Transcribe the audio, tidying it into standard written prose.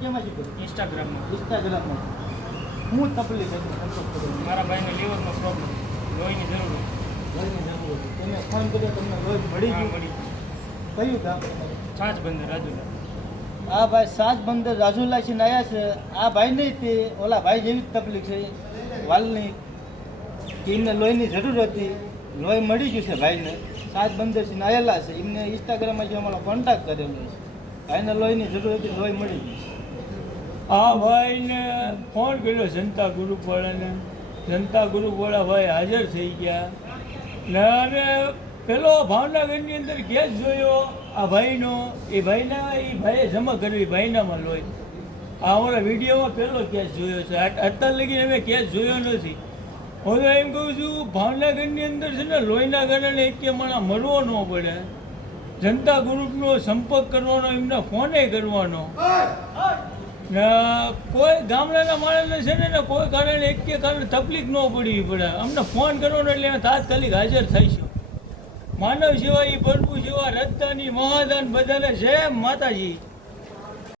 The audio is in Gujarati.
કેમાં શીખો? ઇન્સ્ટાગ્રામમાં હું તકલીફ હતી સંપર્ક કર્યો. મારા ભાઈને લીવરનો પ્રોબ્લેમ, લોહીની જરૂર લોહીની જરૂર હતી. તમે ફોન કર્યો, તમને લોહી મળી હા ગયું? મળી કયું ગામ તમારું? છાછ બંદર રાજુલા. આ ભાઈ સાજ બંદર રાજુલા છે આવ્યા છે. આ ભાઈ નહીં, તે ઓલા ભાઈ જેવી જ તકલીફ છે વાલની, કે એમને લોહીની જરૂર હતી. લોહી મળી ગયું છે ભાઈને. સાજ બંદરથી આવેલા છે. એમને ઇન્સ્ટાગ્રામમાં જે અમારો કોન્ટેક્ટ કરેલો છે. ભાઈને લોહીની જરૂર હતી, લોહી મળી ગયું છે. આ ભાઈને ફોન કર્યો જનતા ગ્રુપવાળાને. જનતા ગ્રુપવાળા ભાઈ હાજર થઈ ગયા ને અને પેલો ભાવનગરની અંદર કેસ જોયો આ ભાઈનો. એ ભાઈએ જમા કરવી ભાઈનામાં લોહી. આ અમારા વિડીયોમાં પહેલો કેસ જોયો છે. અત્યાર લગી અમે કેસ જોયો નથી. હું તો એમ કહું છું, ભાવનગરની અંદર છે ને લોહીના કારણે એક માણસ મરવો ન પડે. જનતા ગ્રુપનો સંપર્ક કરવાનો, એમને ફોને કરવાનો. ને કોઈ ગામડાના માણસને છે ને કોઈ કારણે એક કારણે તકલીફ ન પડવી પડે. અમને ફોન કરવાનો એટલે અમે તાત્કાલિક હાજર થઈશું. માનવ સેવા, એ પ્રભુ સેવા, રજતાની મહાદાન બધાને જય માતાજી.